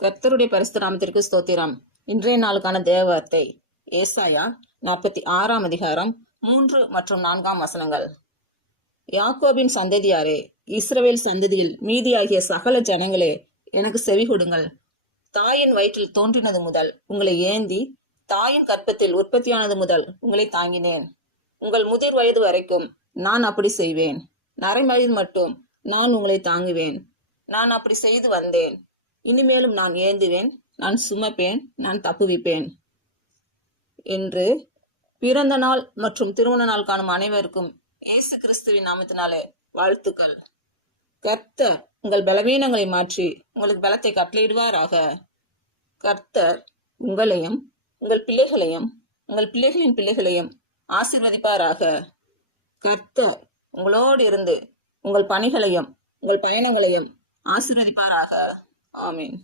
கர்த்தருடைய பரிசுத்த நாமத்திற்கு ஸ்தோத்திரம். இன்றைய நாளுக்கான தேவ வார்த்தை ஏசாயா 46 அதிகாரம் 3 மற்றும் 4 வசனங்கள். யாக்கோபின் சந்ததியாரே, இஸ்ரவேல் சந்ததியில் மீதியாகிய சகல ஜனங்களே, எனக்கு செவி கொடுங்கள். தாயின் வயிற்றில் தோன்றினது முதல் உங்களை ஏந்தி, தாயின் கற்பத்தில் உற்பத்தியானது முதல் உங்களை தாங்கினேன். உங்கள் முதிர் வயது வரைக்கும் நான் அப்படி செய்வேன். நரைமயது மட்டும் நான் உங்களை தாங்குவேன். நான் அப்படி செய்து வந்தேன். இனிமேலும் நான் ஏந்துவேன், நான் சுமப்பேன், நான் தப்புவிப்பேன் என்று பிறந்த நாள் மற்றும் திருமண நாள் காணும் அனைவருக்கும் இயேசு கிறிஸ்துவின் நாமத்தினாலே வாழ்த்துக்கள். கர்த்தர் உங்கள் பலவீனங்களை மாற்றி உங்களுக்கு பலத்தை கட்டளையிடுவாராக. கர்த்தர் உங்களையும் உங்கள் பிள்ளைகளையும் உங்கள் பிள்ளைகளின் பிள்ளைகளையும் ஆசீர்வதிப்பாராக. கர்த்தர் உங்களோடு இருந்து உங்கள் பணிகளையும் உங்கள் பயணங்களையும் ஆசீர்வதிப்பாராக. ஆமீன்.